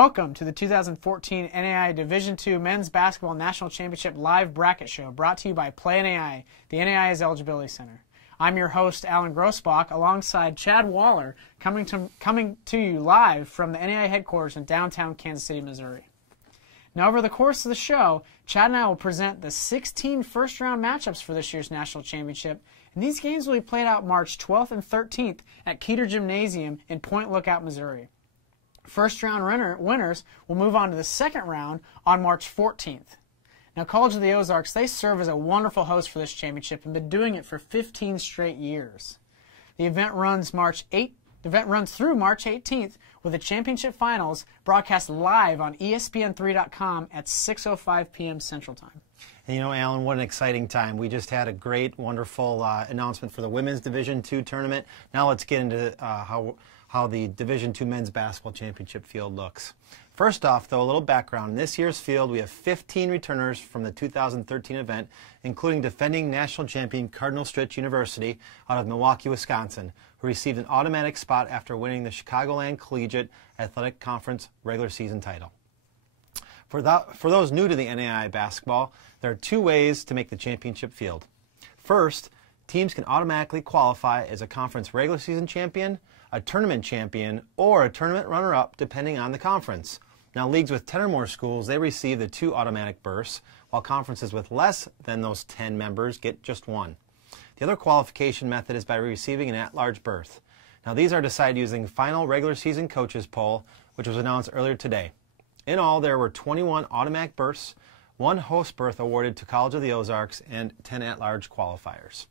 Welcome to the 2014 NAIA Division II Men's Basketball National Championship Live Bracket Show, brought to you by Play NAIA, the NAIA's Eligibility Center. I'm your host, Alan Grossbach, alongside Chad Waller, coming to you live from the NAIA headquarters in downtown Kansas City, Missouri. Now, over the course of the show, Chad and I will present the 16 first-round matchups for this year's National Championship, and these games will be played out March 12th and 13th at Keeter Gymnasium in Point Lookout, Missouri. First-round winners will move on to the second round on March 14th. Now, College of the Ozarks, they serve as a wonderful host for this championship and been doing it for 15 straight years. The event runs through March 18th with the championship finals broadcast live on ESPN3.com at 6:05 p.m. Central Time. And you know, Alan, what an exciting time. We just had a great, wonderful announcement for the Women's Division II tournament. Now let's get into how the Division II Men's Basketball Championship field looks. First off, though, a little background. In this year's field, we have 15 returners from the 2013 event, including defending national champion Cardinal Stritch University out of Milwaukee, Wisconsin, who received an automatic spot after winning the Chicagoland Collegiate Athletic Conference regular season title. For those new to the NAIA basketball, there are two ways to make the championship field. First, teams can automatically qualify as a conference regular season champion, a tournament champion, or a tournament runner-up, depending on the conference. Now, leagues with 10 or more schools, they receive the 2 automatic berths, while conferences with less than those 10 members get just 1. The other qualification method is by receiving an at-large berth. Now, these are decided using final regular season coaches poll, which was announced earlier today. In all, there were 21 automatic berths, 1 host berth awarded to College of the Ozarks, and 10 at-large qualifiers.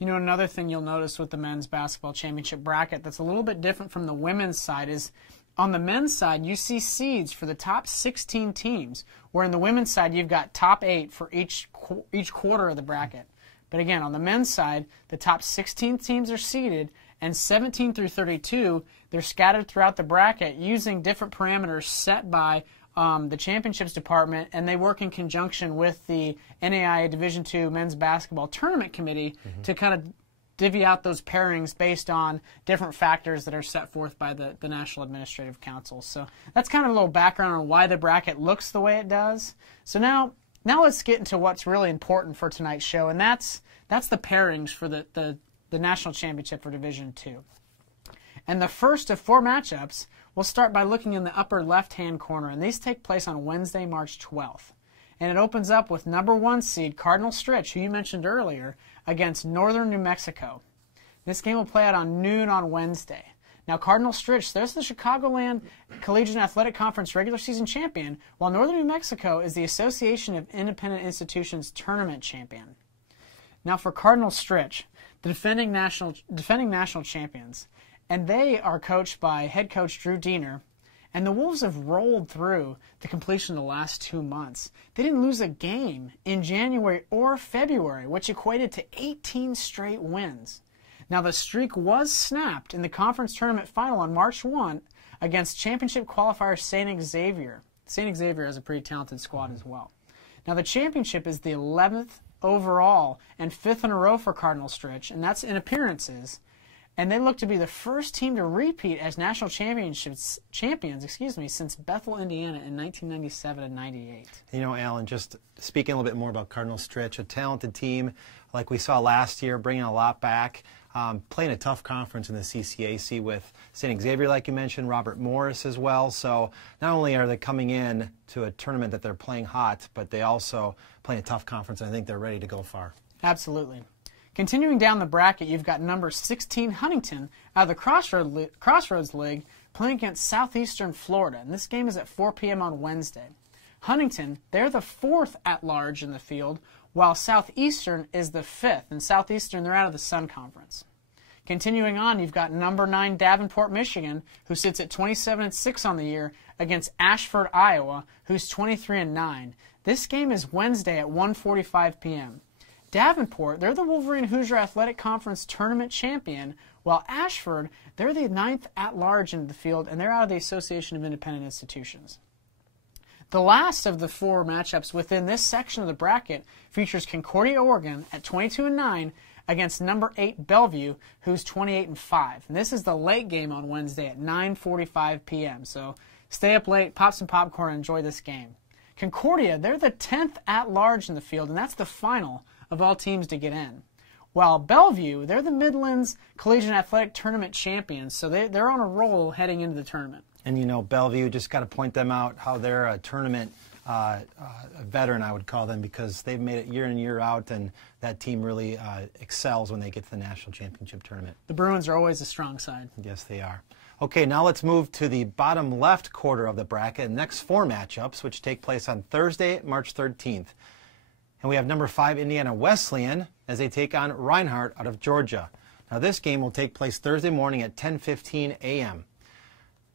You know, another thing you'll notice with the men's basketball championship bracket that's a little bit different from the women's side is on the men's side, you see seeds for the top 16 teams, where in the women's side, you've got top 8 for each quarter of the bracket. But again, on the men's side, the top 16 teams are seeded, and 17 through 32, they're scattered throughout the bracket using different parameters set by the championships department, and they work in conjunction with the NAIA Division II Men's Basketball Tournament Committee to kind of divvy out those pairings based on different factors that are set forth by the National Administrative Council. So that's kind of a little background on why the bracket looks the way it does. So now let's get into what's really important for tonight's show, and that's the pairings for the National Championship for Division II. And the first of 4 matchups, we'll start by looking in the upper left-hand corner, and these take place on Wednesday, March 12th. And it opens up with number 1 seed Cardinal Stritch, who you mentioned earlier, against Northern New Mexico. This game will play out on noon on Wednesday. Now, Cardinal Stritch, there's the Chicagoland Collegiate Athletic Conference regular season champion, while Northern New Mexico is the Association of Independent Institutions tournament champion. Now, for Cardinal Stritch, the defending national champions, and they are coached by head coach Drew Diener, and the Wolves have rolled through the completion of the last 2 months. They didn't lose a game in January or February, which equated to 18 straight wins. Now, the streak was snapped in the conference tournament final on March 1 against championship qualifier St. Xavier. St. Xavier has a pretty talented squad as well. Now, the championship is the 11th overall and 5th in a row for Cardinal Stritch, and that's in appearances. And they look to be the first team to repeat as national champions, since Bethel, Indiana in 1997 and 98. You know, Alan, just speaking a little bit more about Cardinal Stritch, a talented team like we saw last year, bringing a lot back, playing a tough conference in the CCAC with St. Xavier, like you mentioned, Robert Morris as well. So not only are they coming in to a tournament that they're playing hot, but they also play a tough conference, and I think they're ready to go far. Absolutely. Continuing down the bracket, you've got number 16 Huntington out of the Crossroads League playing against Southeastern Florida, and this game is at 4 p.m. on Wednesday. Huntington, they're the 4th at-large in the field, while Southeastern is the 5th, and Southeastern, they're out of the Sun Conference. Continuing on, you've got number 9 Davenport, Michigan, who sits at 27-6 on the year, against Ashford, Iowa, who's 23-9. This game is Wednesday at 1:45 p.m. Davenport, they're the Wolverine Hoosier Athletic Conference tournament champion, while Ashford, they're the 9th at-large in the field, and they're out of the Association of Independent Institutions. The last of the 4 matchups within this section of the bracket features Concordia, Oregon at 22-9 against number 8 Bellevue, who's 28-5. And this is the late game on Wednesday at 9:45 p.m. So Stay up late, pop some popcorn, and enjoy this game. Concordia, they're the 10th at-large in the field, and that's the final of all teams to get in. While Bellevue, they're the Midlands Collegiate Athletic Tournament champions, so they're on a roll heading into the tournament. And you know, Bellevue, just got to point them out, how they're a tournament veteran, I would call them, because they've made it year in, year out, and that team really excels when they get to the national championship tournament. The Bruins are always a strong side. Yes, they are. Okay, now let's move to the bottom left quarter of the bracket, next 4 matchups, which take place on Thursday, March 13th. And we have number 5 Indiana Wesleyan as they take on Reinhardt out of Georgia. Now this game will take place Thursday morning at 10:15 a.m.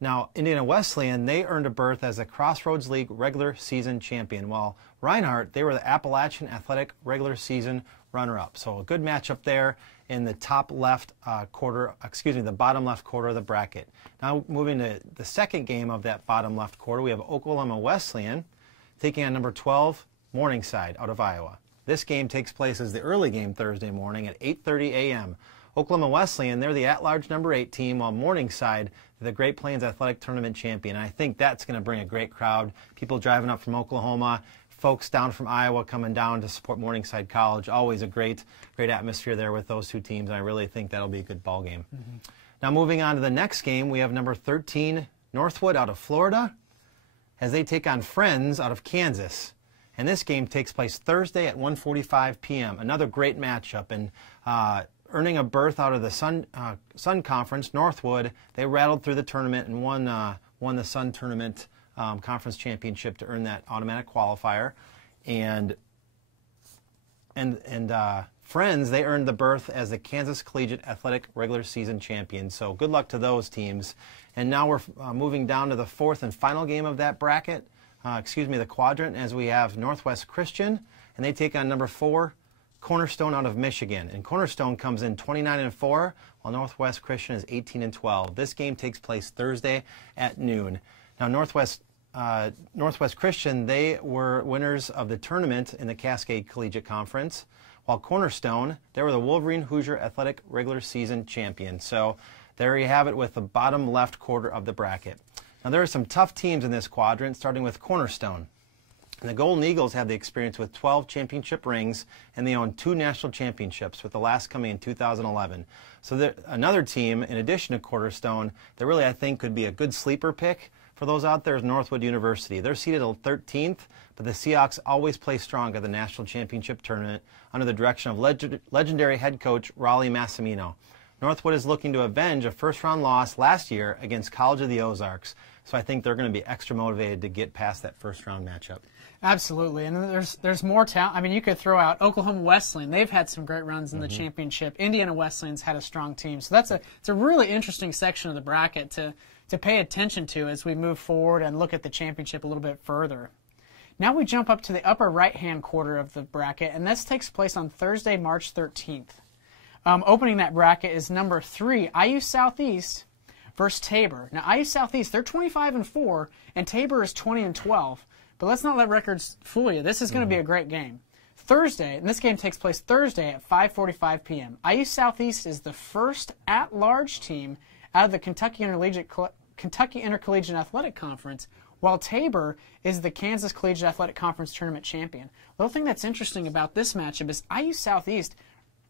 Now Indiana Wesleyan, they earned a berth as a Crossroads League regular season champion, while Reinhardt, they were the Appalachian Athletic regular season runner-up. So a good matchup there in the top left quarter, the bottom left quarter of the bracket. Now moving to the second game of that bottom left quarter, we have Oklahoma Wesleyan taking on number 12 Morningside out of Iowa. This game takes place as the early game Thursday morning at 8:30 a.m. Oklahoma Wesleyan, they're the at-large number 8 team, while Morningside, the Great Plains Athletic Tournament champion. And I think that's going to bring a great crowd. People driving up from Oklahoma, folks down from Iowa coming down to support Morningside College. Always a great atmosphere there with those 2 teams, and I really think that'll be a good ball game. Now moving on to the next game, we have number 13 Northwood out of Florida as they take on Friends out of Kansas. And this game takes place Thursday at 1:45 p.m. Another great matchup. And earning a berth out of the Sun Conference, Northwood, they rattled through the tournament and won the Sun Tournament Conference Championship to earn that automatic qualifier. And Friends, they earned the berth as the Kansas Collegiate Athletic regular season champion. So good luck to those teams. And now we're moving down to the 4th and final game of that bracket. The quadrant, as we have Northwest Christian, and they take on number 4 Cornerstone out of Michigan. And Cornerstone comes in 29-4, while Northwest Christian is 18-12. This game takes place Thursday at noon. Now Northwest Christian, they were winners of the tournament in the Cascade Collegiate Conference, while Cornerstone, they were the Wolverine Hoosier Athletic regular season champion. So there you have it with the bottom left quarter of the bracket. Now there are some tough teams in this quadrant, starting with Cornerstone. And the Golden Eagles have the experience with 12 championship rings, and they own 2 national championships, with the last coming in 2011. So another team, in addition to Cornerstone, that really I think could be a good sleeper pick for those out there is Northwood University. They're seated 13th, but the Seahawks always play strong at the national championship tournament under the direction of legendary head coach Raleigh Massimino. Northwood is looking to avenge a first-round loss last year against College of the Ozarks, so I think they're going to be extra motivated to get past that first-round matchup. Absolutely, and there's more talent. I mean, you could throw out Oklahoma Wesleyan. They've had some great runs in the championship. Indiana Wesleyan's had a strong team, so it's a really interesting section of the bracket to pay attention to as we move forward and look at the championship a little bit further. Now we jump up to the upper right-hand quarter of the bracket, and this takes place on Thursday, March 13th. Opening that bracket is number 3, IU Southeast versus Tabor. Now, IU Southeast, they're 25-4, and Tabor is 20-12. But let's not let records fool you. This is going to be a great game. Thursday, and this game takes place Thursday at 5:45 p.m. IU Southeast is the first at-large team out of the Kentucky Intercollegiate Athletic Conference, while Tabor is the Kansas Collegiate Athletic Conference Tournament champion. The other thing that's interesting about this matchup is IU Southeast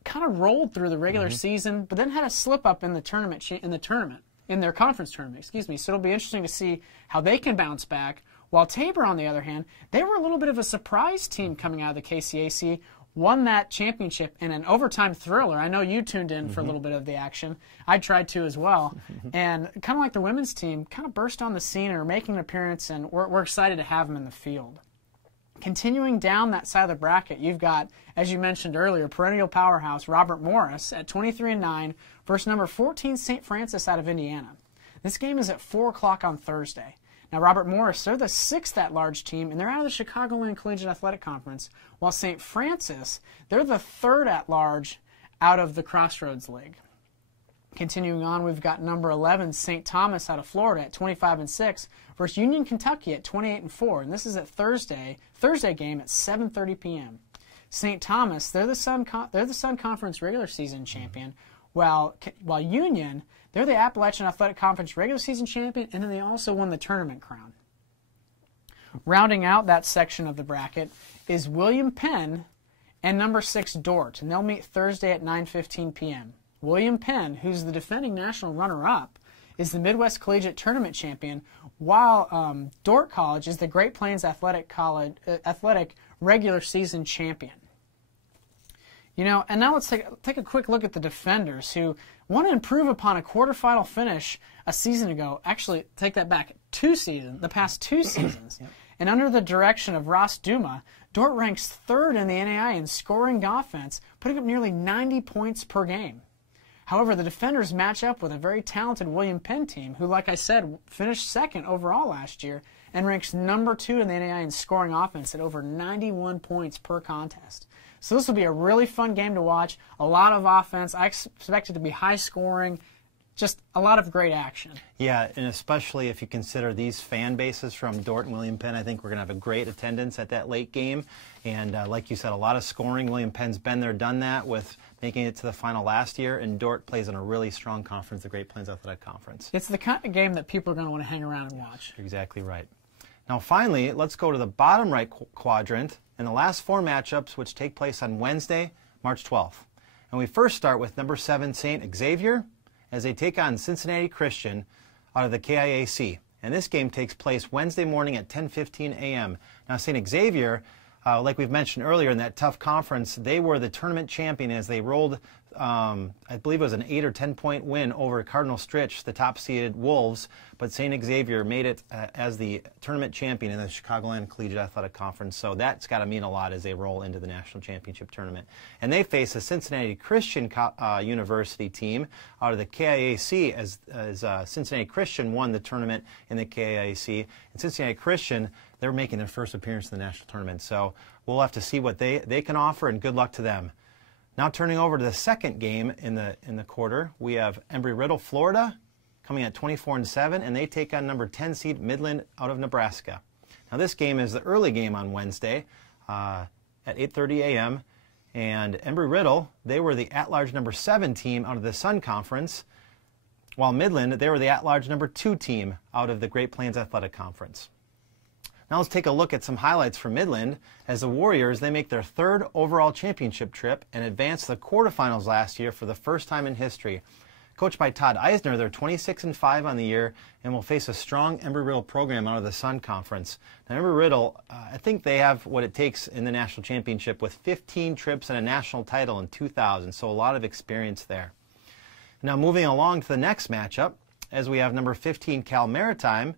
kind of rolled through the regular season, but then had a slip-up in the tournament, in their conference tournament, So it'll be interesting to see how they can bounce back. While Tabor, on the other hand, they were a little bit of a surprise team coming out of the KCAC, won that championship in an overtime thriller. I know you tuned in for a little bit of the action. I tried to as well. And kind of like the women's team, kind of burst on the scene and are making an appearance, and we're excited to have them in the field. Continuing down that side of the bracket, you've got, as you mentioned earlier, perennial powerhouse Robert Morris at 23-9 versus number 14 St. Francis out of Indiana. This game is at 4 o'clock on Thursday. Now, Robert Morris, they're the 6th at-large team, and they're out of the Chicagoland Collegiate Athletic Conference, while St. Francis, they're the 3rd at-large out of the Crossroads League. Continuing on, we've got number 11, St. Thomas out of Florida at 25-6 versus Union, Kentucky at 28-4, and this is at Thursday game at 7:30 p.m. St. Thomas, they're the Sun Conference regular season champion, while Union, they're the Appalachian Athletic Conference regular season champion, and then they also won the tournament crown. Rounding out that section of the bracket is William Penn and number 6 Dort, and they'll meet Thursday at 9:15 p.m. William Penn, who's the defending national runner-up, is the Midwest Collegiate Tournament champion, while Dort College is the Great Plains Athletic regular season champion. You know, and now let's take a quick look at the defenders who want to improve upon a quarterfinal finish a season ago. Actually, take that back, the past two seasons. Yep. And under the direction of Ross Duma, Dort ranks 3rd in the NAIA in scoring offense, putting up nearly 90 points per game. However, the defenders match up with a very talented William Penn team, who, like I said, finished 2nd overall last year and ranks number 2 in the NAIA in scoring offense at over 91 points per contest. So this will be a really fun game to watch. A lot of offense. I expect it to be high scoring. Just a lot of great action. Yeah, and especially if you consider these fan bases from Dort and William Penn, I think we're going to have a great attendance at that late game. And like you said, a lot of scoring. William Penn's been there, done that with making it to the final last year, and Dort plays in a really strong conference, the Great Plains Athletic Conference. It's the kind of game that people are going to want to hang around and watch. You're exactly right. Now finally, let's go to the bottom right quadrant and the last 4 matchups, which take place on Wednesday, March 12th. And we first start with number 7, St. Xavier, as they take on Cincinnati Christian out of the KIAC. And this game takes place Wednesday morning at 10:15 a.m. Now, St. Xavier, like we've mentioned earlier in that tough conference, they were the tournament champion as they rolled, I believe it was an 8 or 10 point win over Cardinal Stritch, the top-seeded Wolves, but St. Xavier made it as the tournament champion in the Chicagoland Collegiate Athletic Conference, so that's got to mean a lot as they roll into the national championship tournament. And they face a Cincinnati Christian University team out of the KIAC as Cincinnati Christian won the tournament in the KIAC. And Cincinnati Christian, they're making their first appearance in the national tournament, so we'll have to see what they can offer, and good luck to them. Now turning over to the second game in the quarter, we have Embry-Riddle, Florida, coming at 24-7, and they take on number 10 seed Midland out of Nebraska. Now this game is the early game on Wednesday at 8:30 a.m. And Embry-Riddle, they were the at-large number 7 team out of the Sun Conference, while Midland, they were the at-large number 2 team out of the Great Plains Athletic Conference. Now let's take a look at some highlights for Midland as the Warriors, they make their 3rd overall championship trip and advance to the quarterfinals last year for the first time in history. Coached by Todd Eisner, they're 26-5 on the year and will face a strong Embry-Riddle program out of the Sun Conference. Now Embry-Riddle, I think they have what it takes in the national championship with 15 trips and a national title in 2000, so a lot of experience there. Now moving along to the next matchup, as we have number 15 Cal Maritime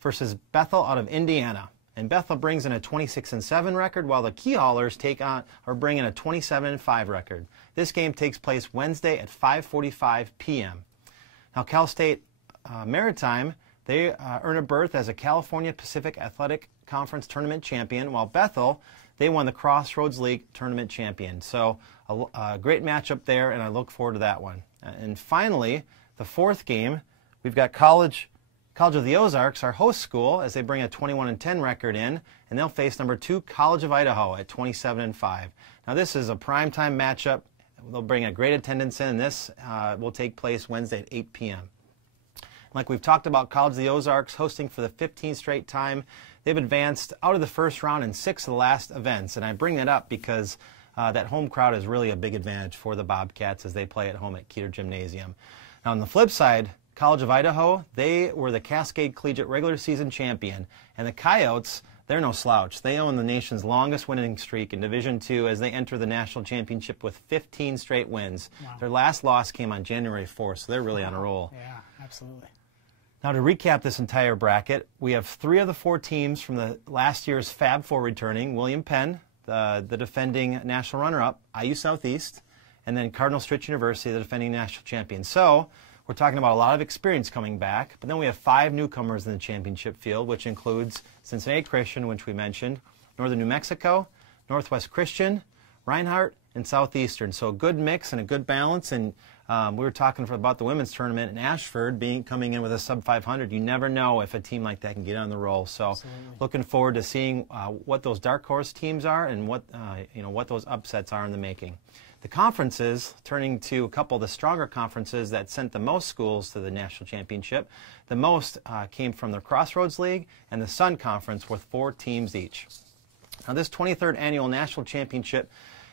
versus Bethel out of Indiana. And Bethel brings in a 26-7 record, while the Key Haulers bring in a 27-5 record. This game takes place Wednesday at 5:45 p.m. Now Cal State Maritime, they earn a berth as a California Pacific Athletic Conference tournament champion, while Bethel, they won the Crossroads League tournament champion. So a great matchup there, and I look forward to that one. And finally, the 4th game, we've got College of the Ozarks, our host school, as they bring a 21-10 record in, and they'll face number 2 College of Idaho at 27-5. Now this is a primetime matchup. They'll bring a great attendance in, and this will take place Wednesday at 8 p.m. Like we've talked about, College of the Ozarks hosting for the 15th straight time. They've advanced out of the first round in 6 of the last events, and I bring that up because that home crowd is really a big advantage for the Bobcats as they play at home at Keeter Gymnasium. Now on the flip side, College of Idaho, they were the Cascade Collegiate regular season champion, and the Coyotes, they're no slouch. They own the nation's longest winning streak in Division II as they enter the national championship with 15 straight wins. Wow. Their last loss came on January 4th, so they're really on a roll. Yeah, absolutely. Now to recap this entire bracket, we have 3 of the 4 teams from the last year's Fab Four returning: William Penn, the defending national runner-up, IU Southeast, and then Cardinal Stritch University, the defending national champion. So we're talking about a lot of experience coming back, but then we have 5 newcomers in the championship field, which includes Cincinnati Christian, which we mentioned, Northern New Mexico, Northwest Christian, Reinhardt, and Southeastern. So a good mix and a good balance, and we were talking about the women's tournament in Ashford coming in with a sub-500. You never know if a team like that can get on the roll. So absolutely. Looking forward to seeing what those dark horse teams are and what those upsets are in the making. The conferences, turning to a couple of the stronger conferences that sent the most schools to the national championship, the most came from the Crossroads League and the Sun Conference with 4 teams each. Now this 23rd annual national championship,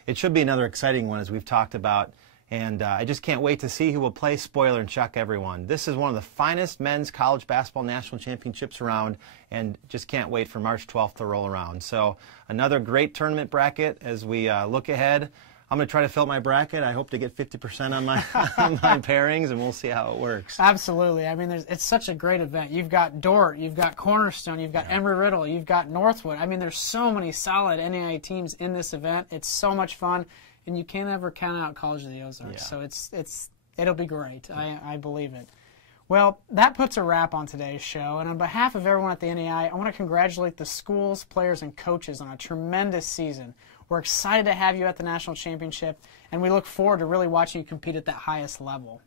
it should be another exciting one as we've talked about, and I just can't wait to see who will play spoiler and shock everyone. This is one of the finest men's college basketball national championships around, and just can't wait for March 12th to roll around. So another great tournament bracket as we look ahead. I'm going to try to fill my bracket. I hope to get 50% on my on my pairings, and we'll see how it works. Absolutely. I mean, it's such a great event. You've got Dort, you've got Cornerstone, you've got Embry-Riddle, you've got Northwood. I mean, there's so many solid NAIA teams in this event. It's so much fun, and you can't ever count out College of the Ozarks. Yeah. So it'll be great. I believe it. Well, that puts a wrap on today's show, and on behalf of everyone at the NAIA, I want to congratulate the schools, players, and coaches on a tremendous season. We're excited to have you at the National Championship, and we look forward to really watching you compete at that highest level.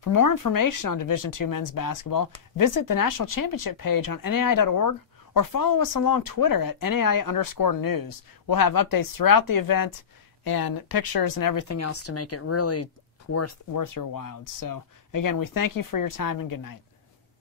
For more information on Division II men's basketball, visit the National Championship page on NAIA.org or follow us along Twitter at NAIA_news. We'll have updates throughout the event and pictures and everything else to make it really worth your while. So, again, we thank you for your time and good night.